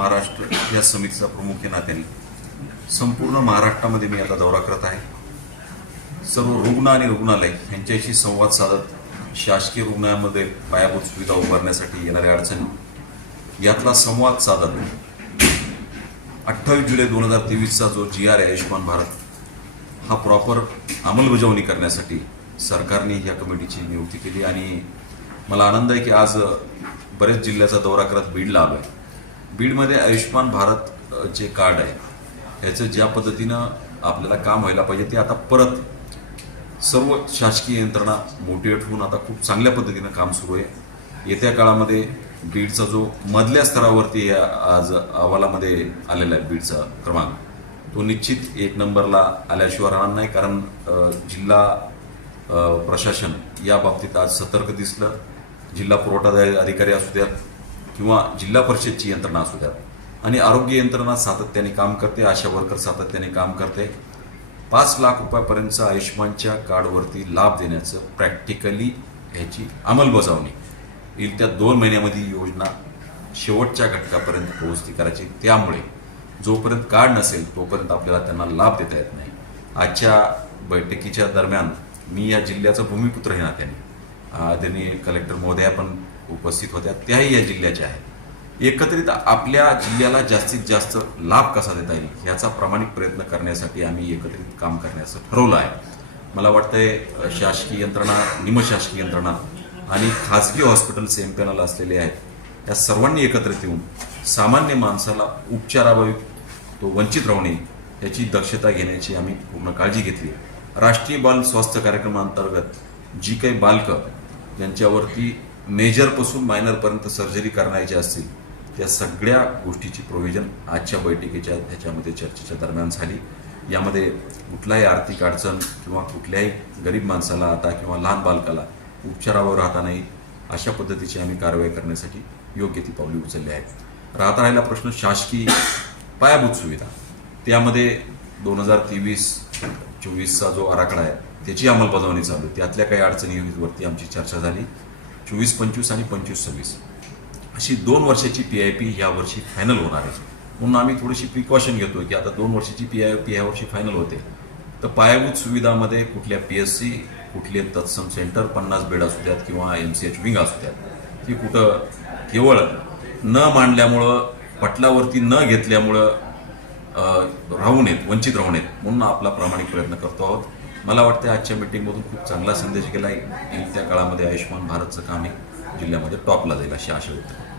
महाराष्ट्र या समितीचा प्रमुख या नात्याने. संपूर्ण महाराष्ट्रामध्ये मी आता दौरा करत आहे. सर्व रुग्ण आणि रुग्णालय यांच्याशी संवाद साधत शासकीय रुग्णालयामध्ये पायाभूत सुविधा उभारण्यासाठी येणाऱ्या अडचणी यातला संवाद साधत अठ्ठावीस जुलै दोन हजार तेवीसचा जो जी आर आयुष्मान आयुष्यमान भारत हा प्रॉपर अंमलबजावणी करण्यासाठी सरकारने या कमिटीची नियुक्ती केली आणि मला आनंद आहे की आज बरेच जिल्ह्याचा दौरा करत बीडला आलो आहे बीडमध्ये आयुष्यमान भारत जे कार्ड आहे ह्याचं ज्या पद्धतीनं आपल्याला काम व्हायला पाहिजे ते आता परत सर्व शासकीय यंत्रणा मोटिवेट होऊन आता खूप चांगल्या पद्धतीनं काम सुरू आहे. येत्या काळामध्ये बीडचा जो मधल्या स्तरावरती या आज अहवालामध्ये आलेला आहे बीडचा क्रमांक तो निश्चित एक नंबरला आल्याशिवाय राहणार नाही कारण जिल्हा प्रशासन या बाबतीत आज सतर्क दिसलं. जिल्हा पुरवठा अधिकारी असू द्यात किंवा जिल्हा परिषदची यंत्रणा असू द्यात आणि आरोग्य यंत्रणा सातत्याने काम करते आशा वर्कर सातत्याने काम करते. पाच लाख रुपयापर्यंतचा आयुष्यमानच्या कार्डवरती लाभ देण्याचं प्रॅक्टिकली ह्याची अंमलबजावणी. येईल त्या दोन महिन्यामध्ये योजना शेवटच्या घटकापर्यंत पोहोचती करायची. त्यामुळे जोपर्यंत कार्ड नसेल तोपर्यंत आपल्याला त्यांना लाभ देता येत नाही. आजच्या बैठकीच्या दरम्यान मी या जिल्ह्याचा भूमिपुत्र हे नात्याने आदरणीय कलेक्टर महोदया पण उपस्थित होत्या त्याही या जिल्ह्याच्या आहेत. एकत्रित आपल्या जिल्ह्याला जास्तीत जास्त लाभ कसा देता येईल याचा प्रामाणिक प्रयत्न करण्यासाठी आम्ही एकत्रित काम करण्याचं ठरवलं आहे. मला वाटतंय शासकीय यंत्रणा निमशासकीय यंत्रणा आणि खाजगी हॉस्पिटल्स एम असलेले आहेत या सर्वांनी एकत्रित येऊन सामान्य माणसाला उपचाराभावी तो वंचित राहू नये याची दक्षता घेण्याची आम्ही पूर्ण काळजी घेतली राष्ट्रीय बाल स्वास्थ्य कार्यक्रमाअंतर्गत जी काही बालकं यांच्यावरती मेजरपासून मायनरपर्यंत सर्जरी करण्याची असतील त्या सगळ्या गोष्टीची प्रोव्हिजन आजच्या बैठकीच्या ह्याच्यामध्ये चर्चेच्या दरम्यान झाली. यामध्ये कुठलाही आर्थिक अडचण किंवा कुठल्याही गरीब माणसाला आता किंवा लहान बालकाला उपचारावर राहता नाही अशा पद्धतीची आम्ही कारवाई करण्यासाठी योग्य ती पावले उचलली आहेत. राहता राहिला प्रश्न शासकीय पायाभूत सुविधा. त्यामध्ये दोन हजार तेवीस चोवीसचा जो आराखडा आहे त्याची अंमलबजावणी चालू त्यातल्या काही अडचणीवरती आमची चर्चा झाली. चोवीस पंचवीस आणि पंचवीस सव्वीस. अशी दोन वर्षाची पी आय पी या वर्षी फायनल होणार आहे. म्हणून आम्ही थोडीशी प्रिकॉशन घेतोय की आता दोन वर्षाची पी आय पी ह्या वर्षी फायनल होते. तर पायाभूत सुविधामध्ये कुठल्या पी एस सी कुठले तत्सम सेंटर पन्नास बेड असू द्यात किंवा एम सी एच विंग असू द्यात ती कुठं केवळ न मांडल्यामुळं पटलावरती न घेतल्यामुळं राहू नयेत वंचित राहू नयेत. म्हणून आपला प्रामाणिक प्रयत्न करतो आहोत. मला वाटतं आजच्या मीटिंगमधून खूप चांगला संदेश गेला आहे. त्या काळामध्ये आयुष्यमान भारतचं काम हे जिल्ह्यामध्ये टॉपला जाईल अशी आशा व्यक्त करतो.